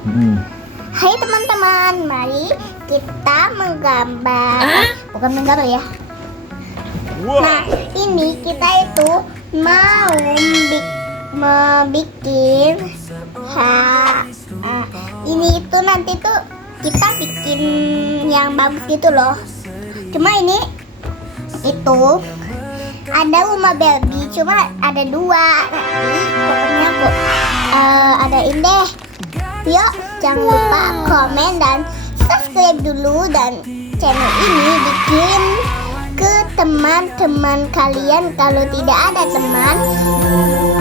Hai teman-teman, mari kita menggambar. Bukan menggambar ya. Nah, ini kita itu mau membikin ini itu nanti tuh kita bikin yang bagus gitu loh. Cuma ini itu ada rumah Barbie, cuma ada dua. Nanti pokoknya aku adain deh. Yuk, jangan lupa komen dan subscribe dulu, dan channel ini dikirim ke teman-teman kalian. Kalau tidak ada teman,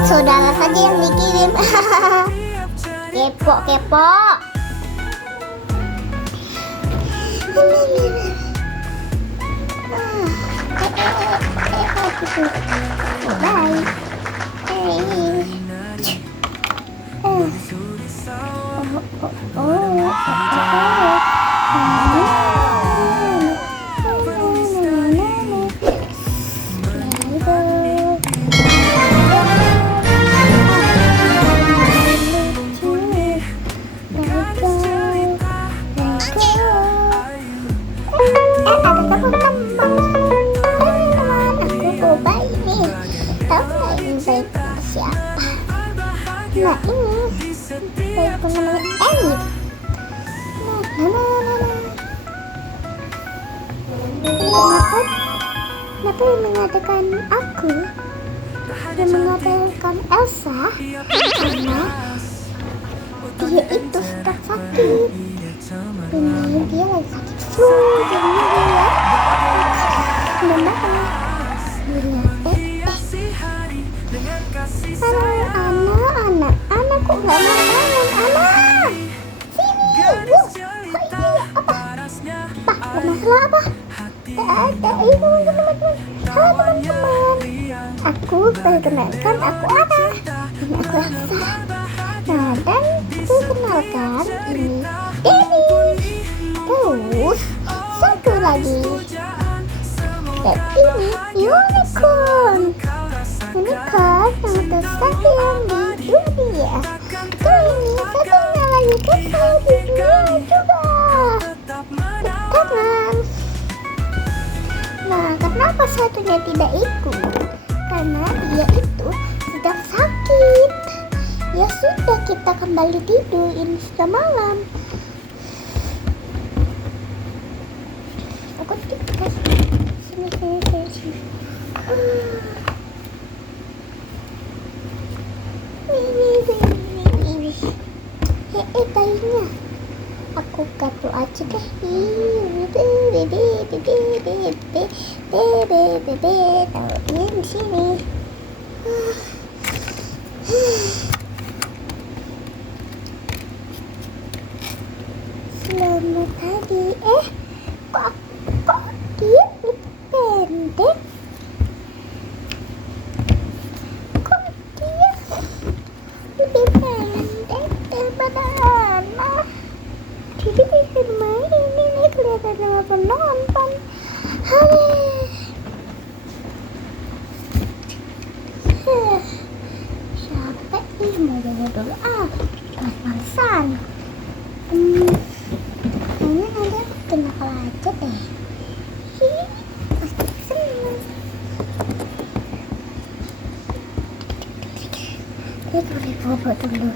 saudara saja yang dikirim. Kepo. Bye. Nah ini saya namanya Elif. Kenapa yang mengatakan aku yang mengatakan Elsa? Karena dia itu sedang sakit. Ini dia lagi sakit flu. Jadinya dia memang anak kok nggak mau bangun, anak sini. Apa ada masalah apa? Tidak ada. Teman-teman, halo teman-teman, aku perkenalkan, aku Ana, ini aku Elsa. Nah, dan perkenalkan, ini Denny. Terus satu lagi, dan ini unicorn yang tersayang di dunia. Ini satunya lagi kesal di dunia juga. Tangan. Nah, kenapa satunya tidak ikut? Karena dia itu sedang sakit. Ya sudah, kita kembali tidur, ini sudah malam. Aku tidur. Sini. Bayinya aku gaduh aja deh. Taruhin di sini. Selamat pagi. Kok dia pendek? Kok dia lebih pendek daripada anak? Jadi bisa main ini kelihatan sama penonton. Capek nih, mau dengar dulu males-malesan. Kayaknya nanti aku kenakal aja deh. Pasti seneng. Dia boleh bobo dulu.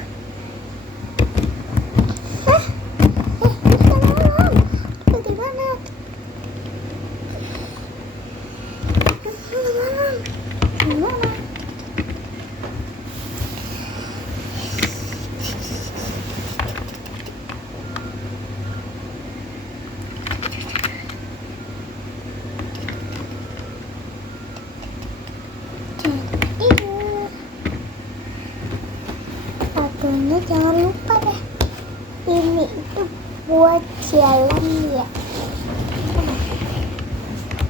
Fotonya jangan lupa deh, ini itu buat jalan ya.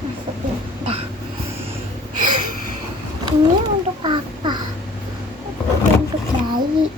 Masukin. Ini untuk apa? Untuk bayi.